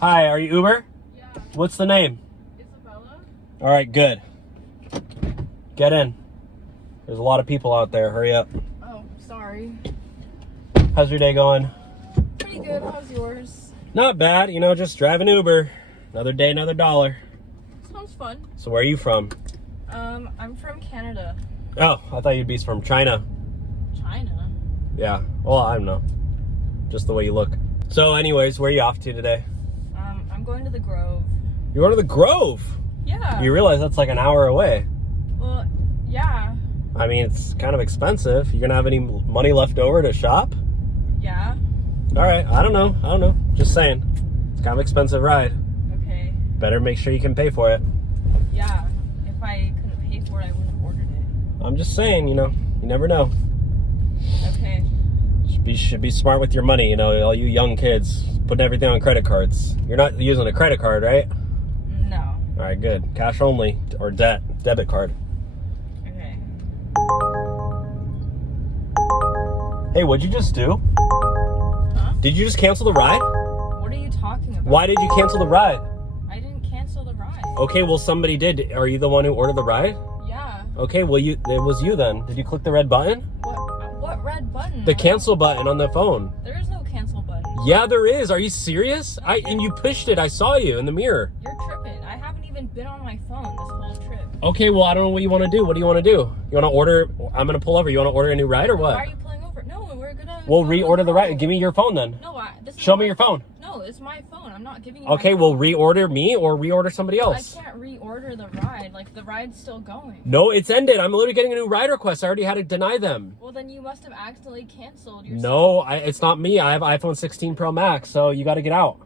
Hi, are you Uber? Yeah. What's the name? Isabella? All right, good. Get in. There's a lot of people out there. Hurry up. Oh, sorry. How's your day going? Pretty good. How's yours? Not bad. You know, just driving Uber. Another day, another dollar. Sounds fun. So where are you from? I'm from Canada. Oh, I thought you'd be from China. China? Yeah. Well, I don't know. Just the way you look. So anyways, where are you off to today? I'm going to the Grove. You're going to the Grove? Yeah. You realize that's like an hour away. Well, yeah. I mean, it's kind of expensive. You gonna have any money left over to shop? Yeah. All right. I don't know. Just saying. It's kind of expensive ride. Okay. Better make sure you can pay for it. Yeah. If I couldn't pay for it, I wouldn't have ordered it. I'm just saying, you know, you never know. Okay. Should be smart with your money, you know, all you young kids putting everything on credit cards. You're not using a credit card, right? No. All right, good. Cash only or debit card. Okay. Hey, what'd you just do? Huh? Did you just cancel the ride? What are you talking about? Why did you cancel the ride? I didn't cancel the ride. Okay, well, somebody did. Are you the one who ordered the ride? Yeah. Okay, well, it was you then. Did you click the red button? What red button? The cancel button on the phone. There is no cancel button. Yeah, there is. Are you serious? And you pushed it. I saw you in the mirror. You're tripping. I haven't even been on my phone this whole trip. Okay, well, I don't know what you want to do. What do you want to do? You want to order? I'm going to pull over. You want to order a new ride or what? Why are you pulling over? No, we're gonna... We'll reorder the ride. Give me your phone then. No, Show me your phone. No, it's my phone. I'm not giving you Okay, my well, phone. reorder me or reorder somebody else. I can't reorder the ride. Like, the ride's still going. No, it's ended. I'm literally getting a new ride request. I already had to deny them. Well, then you must have accidentally canceled yourself. No, it's not me. I have iPhone 16 Pro Max, so you got to get out.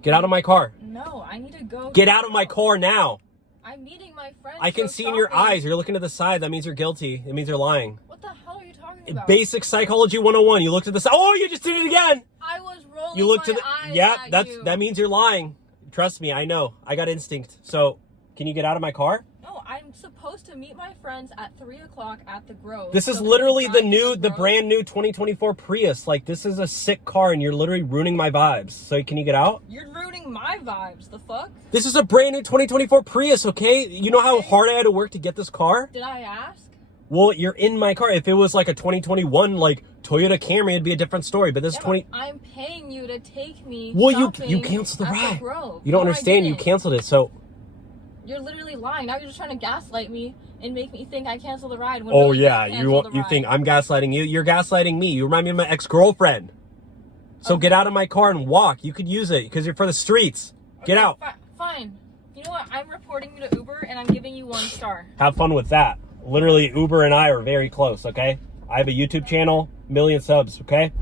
Get out of my car. No, I need to go. Get out of my car now. I'm meeting my friends. I can see in your eyes. You're looking to the side. That means you're guilty. It means you're lying. What the hell are you talking about? Basic Psychology 101. You looked at the side. Oh, you just did it again. I was rolling You looked my to the. eyes Yeah, at you. that means you're lying. Trust me, I know. I got instinct. So, can you get out of my car? No, I'm supposed to meet my friends at 3 o'clock at the Grove. This is So literally can we drive to the Grove? brand new 2024 Prius. Like, this is a sick car, and you're literally ruining my vibes. So, can you get out? You're ruining my vibes. The fuck? This is a brand new 2024 Prius, okay? You know how hard I had to work to get this car? Did I ask? Well, you're in my car. If it was like a 2021, like, Toyota Camry, it'd be a different story. But this Yeah, I'm paying you to take me. Well, shopping you canceled the at ride. The Grove. You don't No, I understand. You didn't. canceled it. So, You're literally lying. Now you're just trying to gaslight me and make me think I canceled the ride. When oh really yeah, you canceled the you ride. think I'm gaslighting you? You're gaslighting me. You remind me of my ex-girlfriend. So get out of my car and walk. You could use it because you're for the streets. Get Okay, out. Fine. You know what? I'm reporting you to Uber and I'm giving you 1 star. Have fun with that. Literally, Uber and I are very close. Okay. I have a YouTube channel, 1 million subs. Okay.